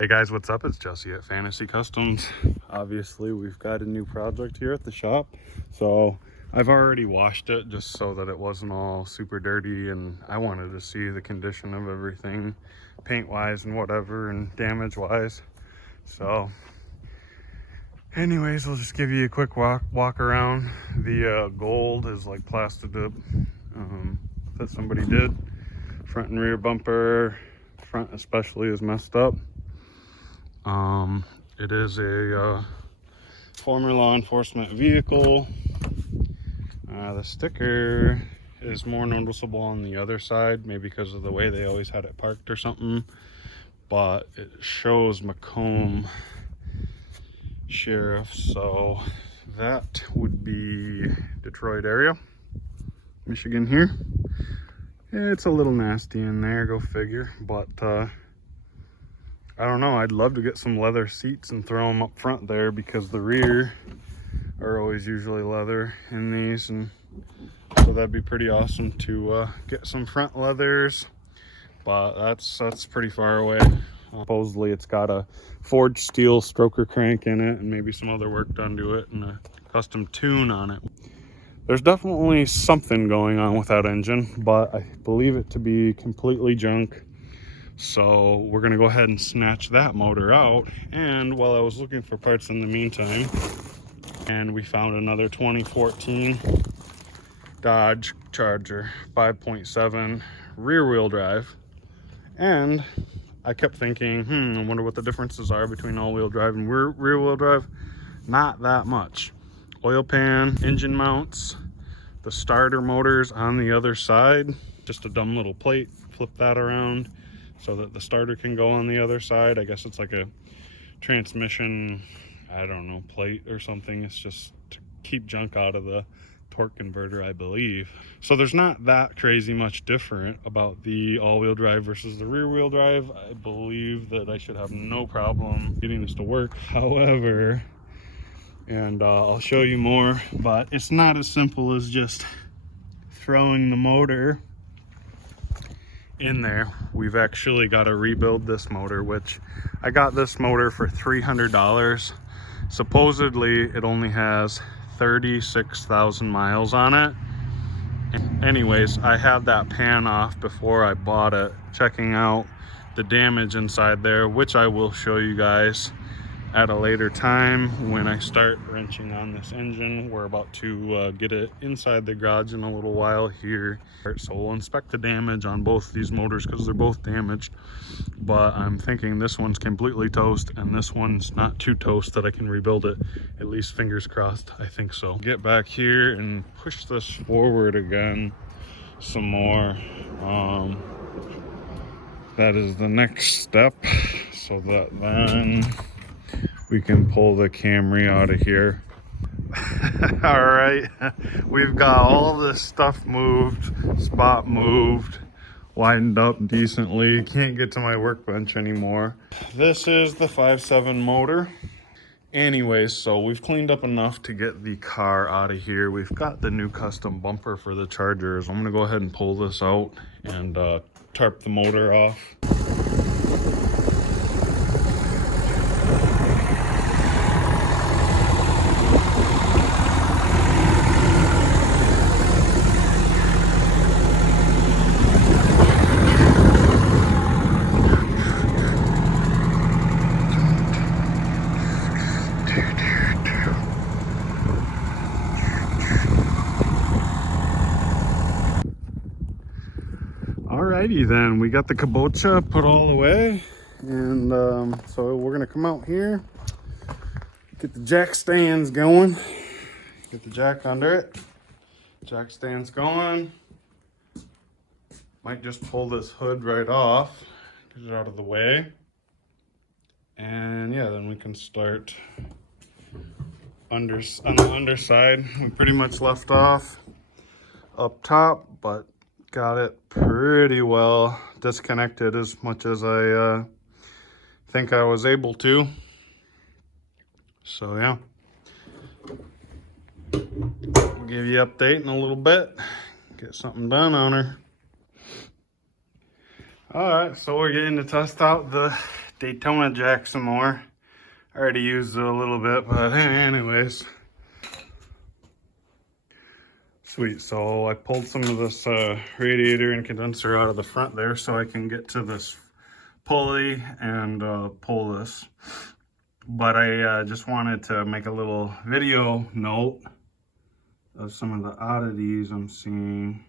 Hey guys, what's up? It's Jesse at Fantasy Customs. Obviously, we've got a new project here at the shop. So I've already washed it just so that it wasn't all super dirty, and I wanted to see the condition of everything paint-wise and whatever, and damage-wise. So anyways, I'll just give you a quick walk around. The gold is like plastic up that somebody did. Front and rear bumper, front especially, is messed up. It is a former law enforcement vehicle. The sticker is more noticeable on the other side, maybe because of the way they always had it parked or something, but it shows Macomb Sheriff, so that would be Detroit area, Michigan here. It's a little nasty in there, go figure, but I don't know, I'd love to get some leather seats and throw them up front there, because the rear are always usually leather in these, and so that'd be pretty awesome to get some front leathers, but that's pretty far away. Supposedly it's got a forged steel stroker crank in it and maybe some other work done to it and a custom tune on it. There's definitely something going on with that engine, but I believe it to be completely junk. So we're gonna go ahead and snatch that motor out. And while I was looking for parts in the meantime, and we found another 2014 Dodge Charger 5.7 rear wheel drive. And I kept thinking, I wonder what the differences are between all-wheel drive and rear wheel drive. Not that much. Oil pan, engine mounts, the starter motors on the other side, just a dumb little plate, flip that around so that the starter can go on the other side. I guess it's like a transmission, I don't know, plate or something. It's just to keep junk out of the torque converter, I believe. So there's not that crazy much different about the all-wheel drive versus the rear-wheel drive. I believe that I should have no problem getting this to work. However, and I'll show you more, but it's not as simple as just throwing the motor in there. We've actually got to rebuild this motor, which I got this motor for $300. Supposedly it only has 36,000 miles on it. Anyways, I had that pan off before I bought it, checking out the damage inside there, which I will show you guys at a later time when I start wrenching on this engine. We're about to get it inside the garage in a little while here, so we'll inspect the damage on both these motors because they're both damaged. But I'm thinking this one's completely toast and this one's not too toast that I can rebuild it, at least fingers crossed. I think so. Get back here and push this forward again some more. That is the next step, so that then we can pull the Camry out of here. All right, we've got all this stuff moved, spot moved, widened up decently. Can't get to my workbench anymore. This is the 5.7 motor. Anyways, so we've cleaned up enough to get the car out of here. We've got the new custom bumper for the Chargers. I'm gonna go ahead and pull this out and tarp the motor off. Alrighty then, we got the kabocha put all away, and so we're gonna come out here, get the jack stands going, get the jack under it, jack stands going. Might just pull this hood right off, get it out of the way, and yeah, then we can start on the underside. We pretty much left off up top, but got it pretty well disconnected as much as I think I was able to. So yeah, we'll give you an update in a little bit, get something done on her. All right, so we're getting to test out the Daytona jack some more. I already used it a little bit, but anyways. Sweet, so I pulled some of this radiator and condenser out of the front there so I can get to this pulley and pull this. But I just wanted to make a little video note of some of the oddities I'm seeing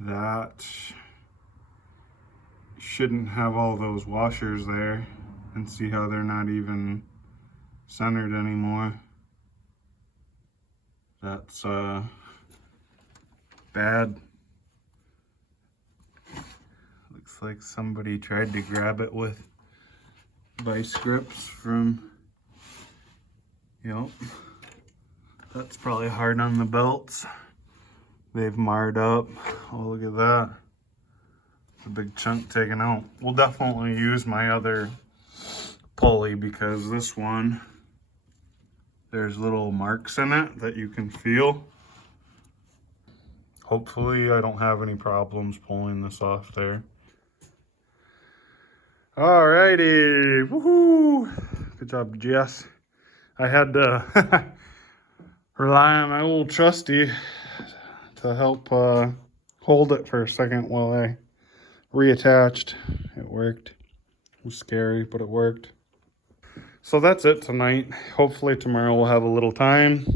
that shouldn't have all those washers there, and see how they're not even centered anymore. That's bad. Looks like somebody tried to grab it with vice grips from, yep. That's probably hard on the belts. They've marred up. Oh, look at that. It's a big chunk taken out. We'll definitely use my other pulley because this one, there's little marks in it that you can feel. Hopefully I don't have any problems pulling this off there. Alrighty, woohoo! Good job, Jess. I had to rely on my old trusty to help hold it for a second while I reattached. It worked. It was scary, but it worked. So that's it tonight. Hopefully tomorrow we'll have a little time.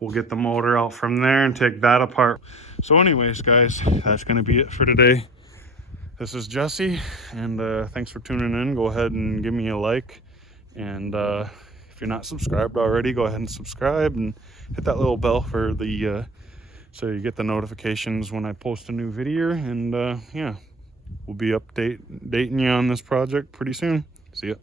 We'll get the motor out from there and take that apart. So anyways, guys, that's going to be it for today. This is Jesse, and thanks for tuning in. Go ahead and give me a like. And if you're not subscribed already, go ahead and subscribe and hit that little bell for the so you get the notifications when I post a new video. And yeah, we'll be updating you on this project pretty soon. See ya.